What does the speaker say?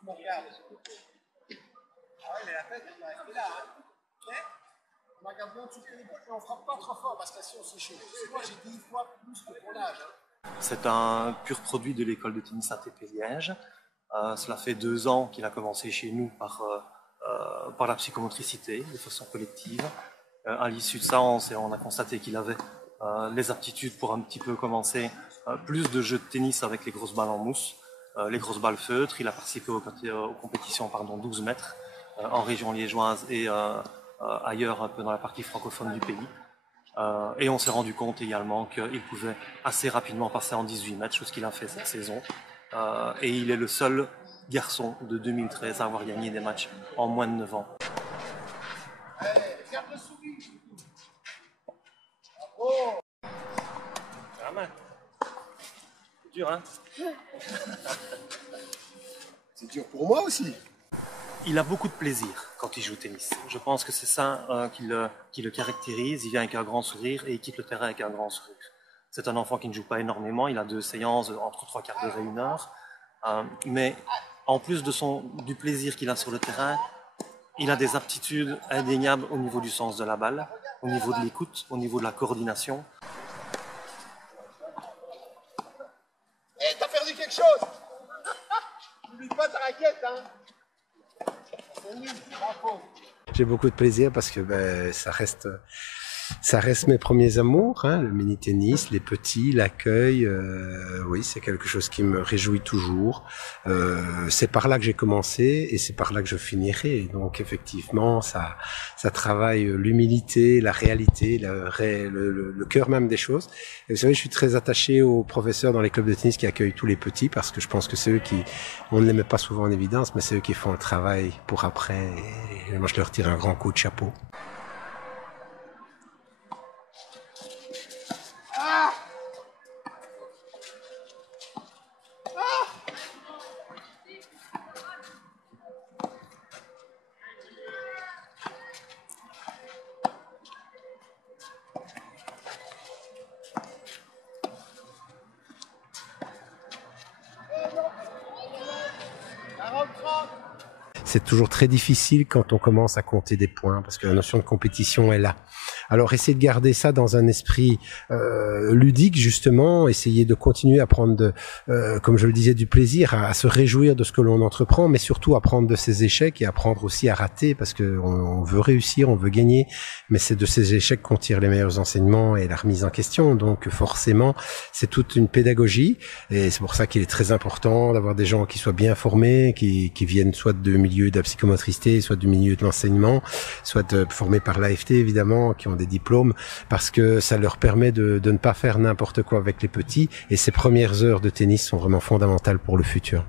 Tu me regardes. Ah ouais, mais la tête, elle va rester là. Hein. Ok. On regarde bien toutes les épaules, mais on frappe pas trop fort parce que si on se chauffe. Moi, j'ai 10 fois plus que ton âge. Hein. C'est un pur produit de l'école de tennis ATP Liège. Cela fait 2 ans qu'il a commencé chez nous par la psychomotricité, de façon collective. À l'issue de ça, on a constaté qu'il avait les aptitudes pour un petit peu commencer plus de jeux de tennis avec les grosses balles en mousse. Les grosses balles feutres. Il a participé aux compétitions 12 mètres en région liégeoise et ailleurs un peu dans la partie francophone du pays. Et on s'est rendu compte également qu'il pouvait assez rapidement passer en 18 mètres, chose qu'il a fait cette saison. Et il est le seul garçon de 2013 à avoir gagné des matchs en moins de 9 ans. Garde le souris. Bravo. La main. C'est dur, hein? C'est dur pour moi aussi. Il a beaucoup de plaisir quand il joue au tennis. Je pense que c'est ça qui le caractérise. Il vient avec un grand sourire et il quitte le terrain avec un grand sourire. C'est un enfant qui ne joue pas énormément. Il a 2 séances entre 3 quarts d'heure et 1 heure. Mais en plus du plaisir qu'il a sur le terrain, il a des aptitudes indéniables au niveau du sens de la balle, au niveau de l'écoute, au niveau de la coordination. Hé, t'as perdu quelque chose. N'oublie pas ta raquette, hein. J'ai beaucoup de plaisir parce que ça reste mes premiers amours, hein, le mini-tennis, les petits, l'accueil. Oui, c'est quelque chose qui me réjouit toujours. C'est par là que j'ai commencé et c'est par là que je finirai. Donc effectivement, ça travaille l'humilité, la réalité, le cœur même des choses. Et vous savez, je suis très attaché aux professeurs dans les clubs de tennis qui accueillent tous les petits parce que je pense que c'est eux on ne les met pas souvent en évidence, mais c'est eux qui font le travail pour après. Et moi, je leur tire un grand coup de chapeau. C'est toujours très difficile quand on commence à compter des points parce que la notion de compétition est là. Alors essayez de garder ça dans un esprit ludique justement, essayer de continuer à prendre, comme je le disais, du plaisir, à se réjouir de ce que l'on entreprend, mais surtout à prendre de ses échecs et apprendre aussi à rater parce qu'on veut réussir, on veut gagner, mais c'est de ces échecs qu'on tire les meilleurs enseignements et la remise en question. Donc forcément, c'est toute une pédagogie et c'est pour ça qu'il est très important d'avoir des gens qui soient bien formés, qui viennent soit de milieu de la psychomotricité, soit du milieu de l'enseignement, soit formés par l'AFT évidemment, qui ont des diplômes, parce que ça leur permet de ne pas faire n'importe quoi avec les petits et ces premières heures de tennis sont vraiment fondamentales pour le futur.